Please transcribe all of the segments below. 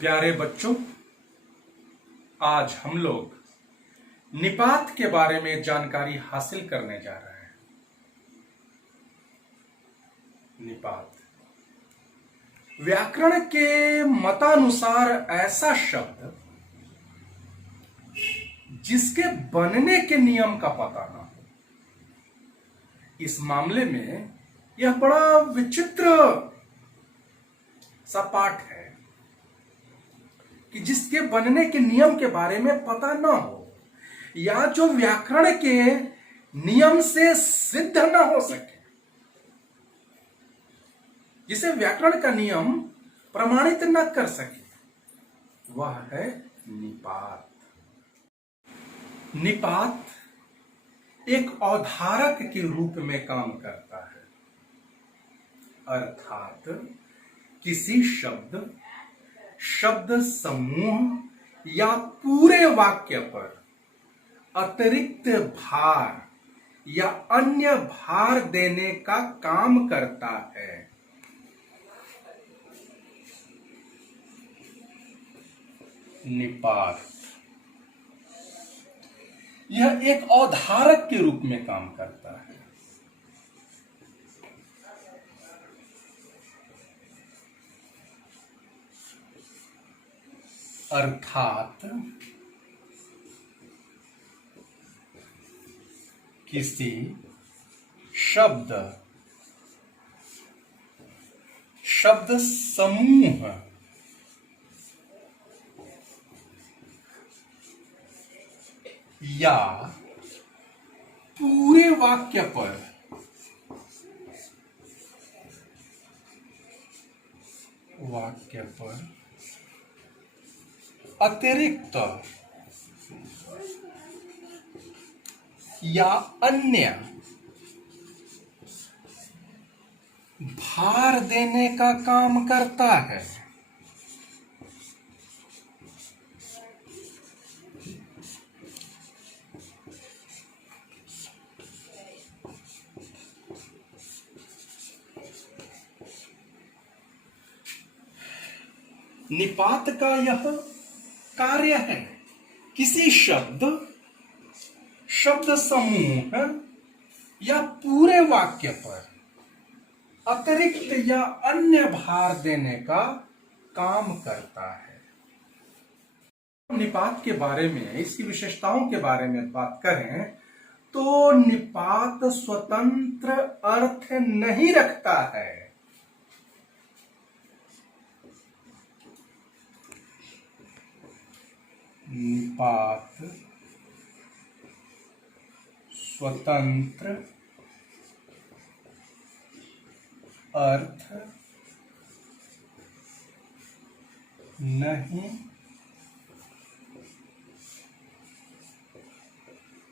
प्यारे बच्चों, आज हम लोग निपात के बारे में जानकारी हासिल करने जा रहे हैं। निपात व्याकरण के मतानुसार ऐसा शब्द जिसके बनने के नियम का पता ना हो। इस मामले में यह बड़ा विचित्र सा पाठ है कि जिसके बनने के नियम के बारे में पता ना हो या जो व्याकरण के नियम से सिद्ध ना हो सके, जिसे व्याकरण का नियम प्रमाणित न कर सके, वह है निपात। निपात एक औधारक के रूप में काम करता है, अर्थात किसी शब्द समूह या पूरे वाक्य पर अतिरिक्त भार या अन्य भार देने का काम करता है। निपात यह एक औधारक के रूप में काम करता है, अर्थात किसी शब्द समूह या पूरे वाक्य पर अतिरिक्त या अन्य भार देने का काम करता है। निपात का यह कार्य है किसी शब्द समूह या पूरे वाक्य पर अतिरिक्त या अन्य भार देने का काम करता है। निपात के बारे में, इसकी विशेषताओं के बारे में बात करें तो निपात स्वतंत्र अर्थ नहीं रखता है। निपात स्वतंत्र अर्थ नहीं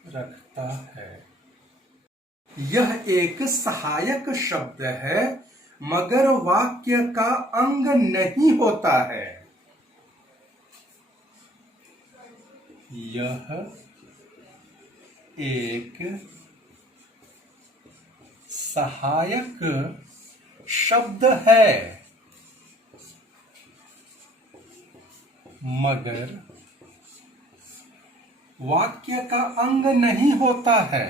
रखता है। यह एक सहायक शब्द है मगर वाक्य का अंग नहीं होता है। यह एक सहायक शब्द है मगर वाक्य का अंग नहीं होता है।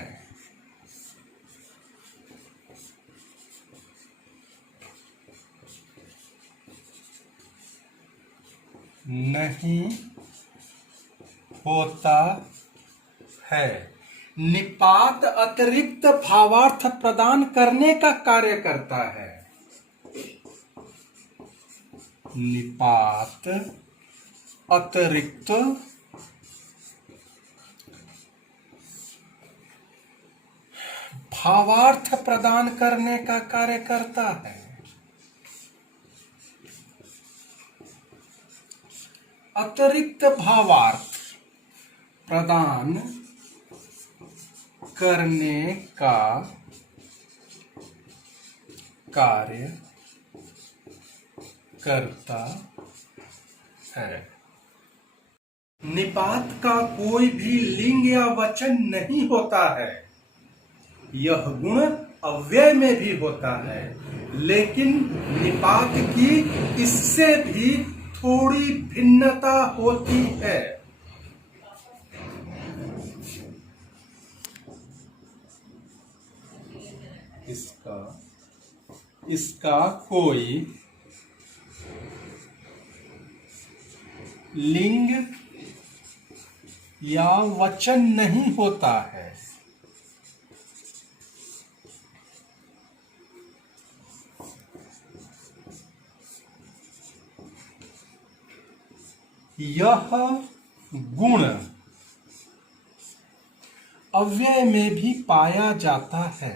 नहीं होता है। निपात अतिरिक्त भावार्थ प्रदान करने का कार्य करता है। निपात अतिरिक्त भावार्थ प्रदान करने का कार्य करता है। अतिरिक्त भावार्थ प्रदान करने का कार्य करता है। निपात का कोई भी लिंग या वचन नहीं होता है। यह गुण अव्यय में भी होता है, लेकिन निपात की इससे भी थोड़ी भिन्नता होती है। इसका कोई लिंग या वचन नहीं होता है। यह गुण अव्यय में भी पाया जाता है।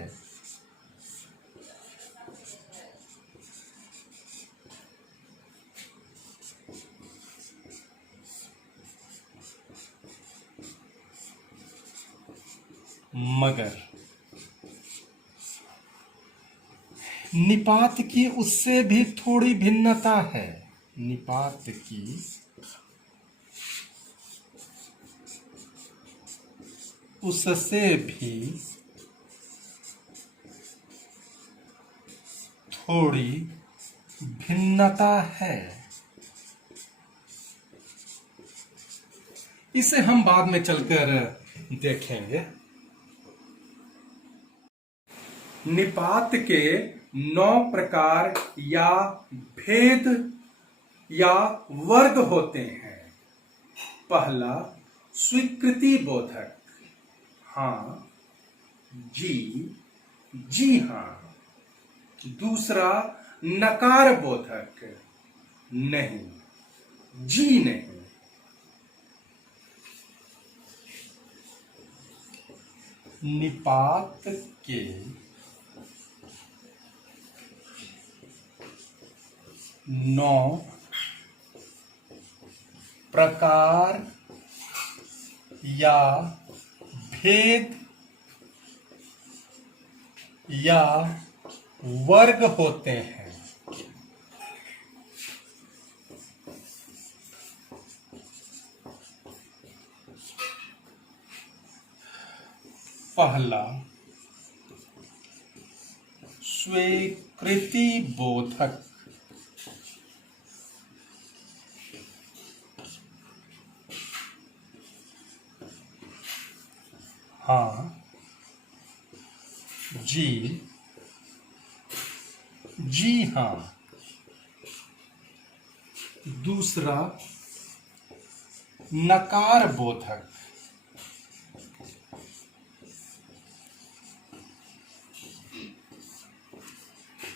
मगर निपात की उससे भी थोड़ी भिन्नता है। निपात की उससे भी थोड़ी भिन्नता है। इसे हम बाद में चलकर देखेंगे। निपात के 9 प्रकार या भेद या वर्ग होते हैं। पहला, स्वीकृति बोधक, हाँ, जी हाँ। दूसरा, नकार बोधक, नहीं, जी नहीं। निपात के 9 प्रकार या भेद या वर्ग होते हैं। पहला, स्वीकृति बोधक, हाँ, जी हाँ। दूसरा, नकार बोधक,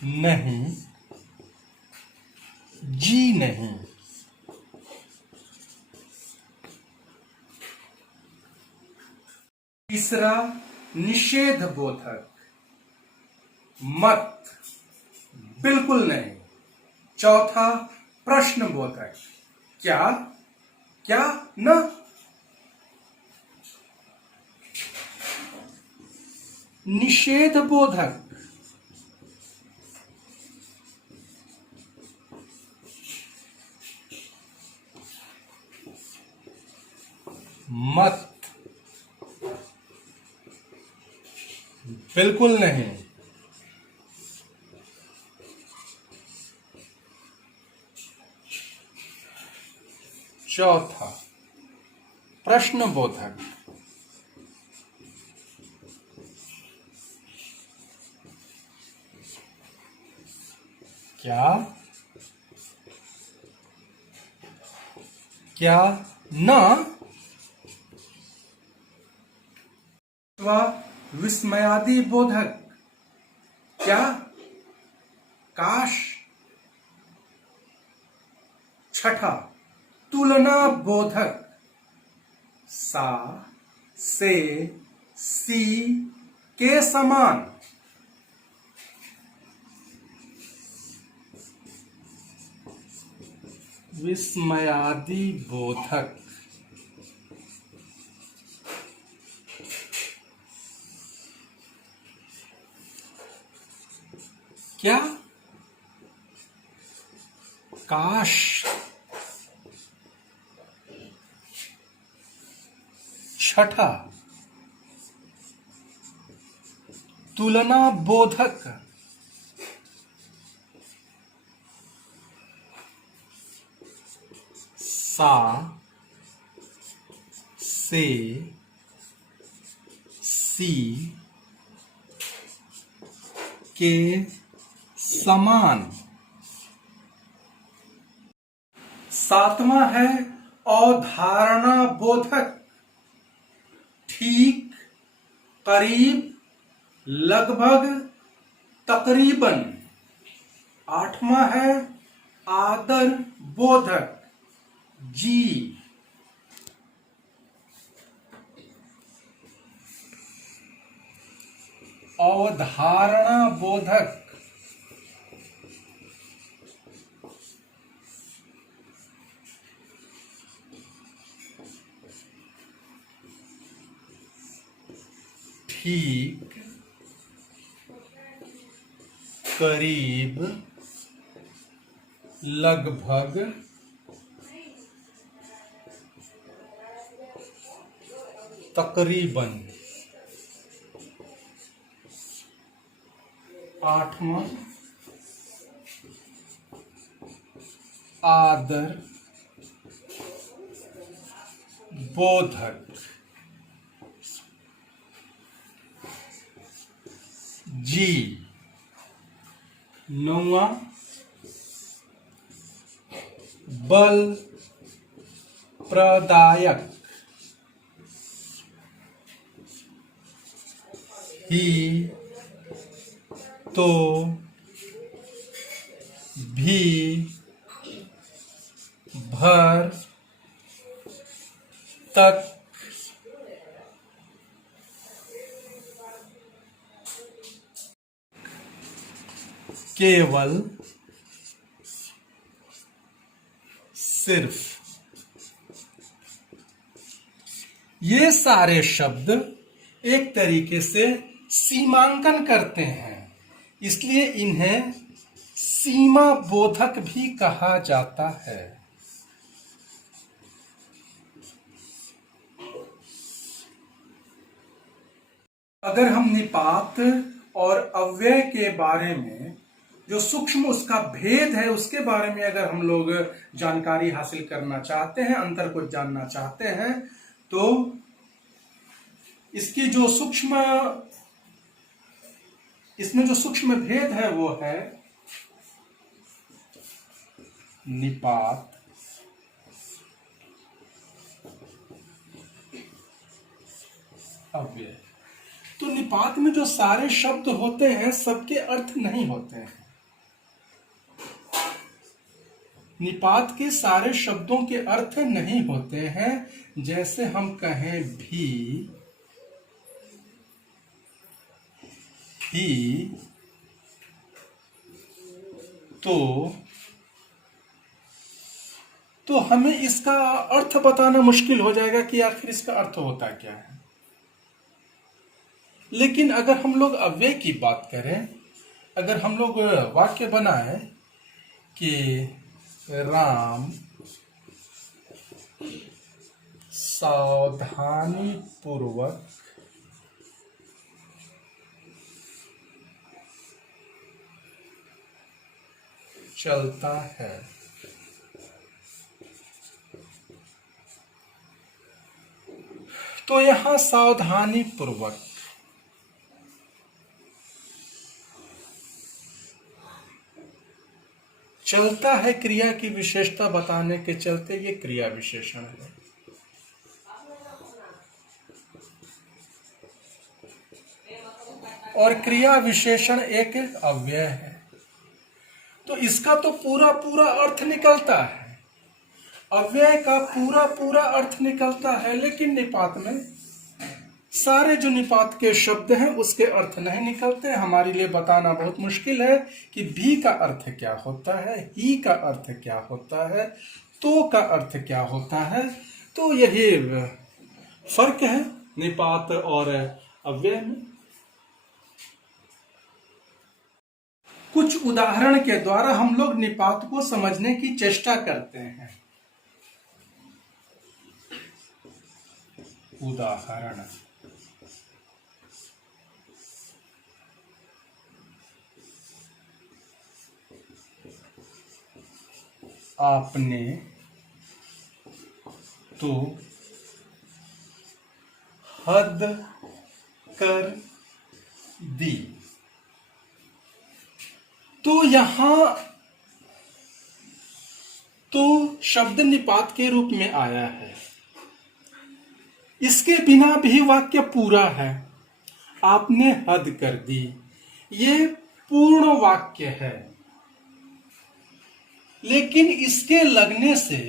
नहीं, जी नहीं। तीसरा, निषेध बोधक, मत, बिल्कुल नहीं। चौथा, प्रश्न बोधक, क्या, क्या, न। निषेध बोधक, मत, बिल्कुल नहीं। चौथा, प्रश्न बोधक, क्या, क्या, न। विस्मयादि बोधक, क्या, काश। छठा, तुलना बोधक, सा, से, सी के समान। विस्मयादि बोधक, क्या, काश। छठा, तुलना बोधक, सा से सी के समान। सातवां है अवधारणा बोधक, ठीक, करीब, लगभग, तकरीबन। आठवां है आदर बोधक, जी। अवधारणा बोधक, ठीक, करीब, लगभग, तकरीबन। आठवां आदर बोधक, जी। नौवां बल प्रदायक, ही, तो, भी, भर, तक, केवल, सिर्फ। ये सारे शब्द एक तरीके से सीमांकन करते हैं, इसलिए इन्हें सीमा बोधक भी कहा जाता है। अगर हम निपात और अव्यय के बारे में जो सूक्ष्म उसका भेद है उसके बारे में अगर हम लोग जानकारी हासिल करना चाहते हैं, अंतर को जानना चाहते हैं, तो इसकी जो इसमें जो सूक्ष्म भेद है वो है निपात, अव्यय। तो निपात में जो सारे शब्द होते हैं सबके अर्थ नहीं होते हैं। निपात के सारे शब्दों के अर्थ नहीं होते हैं। जैसे हम कहें भी, ही, तो हमें इसका अर्थ बताना मुश्किल हो जाएगा कि आखिर इसका अर्थ होता क्या है। लेकिन अगर हम लोग अव्यय की बात करें, अगर हम लोग वाक्य बनाए कि राम सावधानी पूर्वक चलता है, तो यहां सावधानी पूर्वक चलता है क्रिया की विशेषता बताने के चलते ये क्रिया विशेषण है। और क्रिया विशेषण एक अव्यय है, तो इसका तो पूरा पूरा अर्थ निकलता है, अव्यय का पूरा पूरा अर्थ निकलता है। लेकिन निपात में सारे जो निपात के शब्द हैं उसके अर्थ नहीं निकलते। हमारे लिए बताना बहुत मुश्किल है कि भी का अर्थ क्या होता है, ही का अर्थ क्या होता है, तो का अर्थ क्या होता है। तो यही फर्क है निपात और अव्यय में। कुछ उदाहरण के द्वारा हम लोग निपात को समझने की चेष्टा करते हैं। उदाहरण, आपने तो हद कर दी। तो यहां तो शब्द निपात के रूप में आया है, इसके बिना भी वाक्य पूरा है। आपने हद कर दी, ये पूर्ण वाक्य है, लेकिन इसके लगने से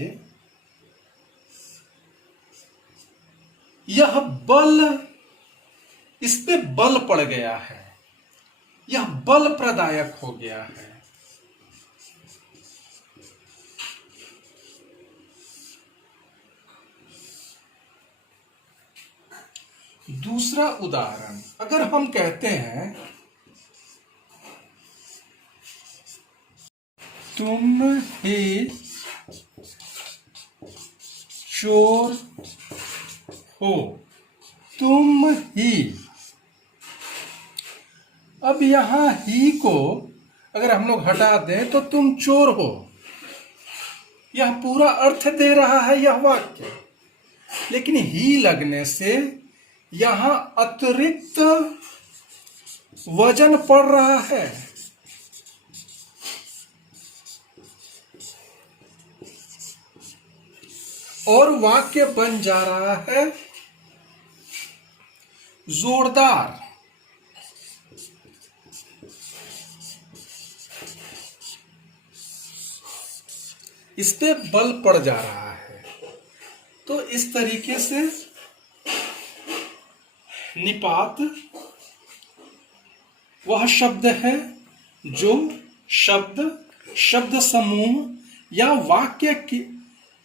यह बल, इस पे बल पड़ गया है, यह बल प्रदायक हो गया है। दूसरा उदाहरण, अगर हम कहते हैं तुम ही चोर हो, तुम ही। अब यहां ही को अगर हम लोग हटा दें तो तुम चोर हो, यह पूरा अर्थ दे रहा है यह वाक्य, लेकिन ही लगने से यहां अतिरिक्त वजन पड़ रहा है। और वाक्य बन जा रहा है जोरदार। इस पे बल पड़ जा रहा है। तो इस तरीके से निपात वह शब्द है जो शब्द समूह या वाक्य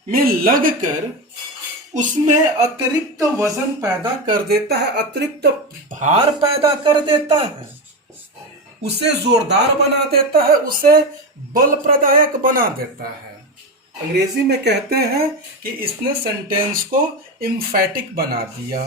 में लगकर उसमें अतिरिक्त वजन पैदा कर देता है, अतिरिक्त भार पैदा कर देता है, उसे जोरदार बना देता है, उसे बल प्रदायक बना देता है। अंग्रेजी में कहते हैं कि इसने सेंटेंस को एम्फैटिक बना दिया।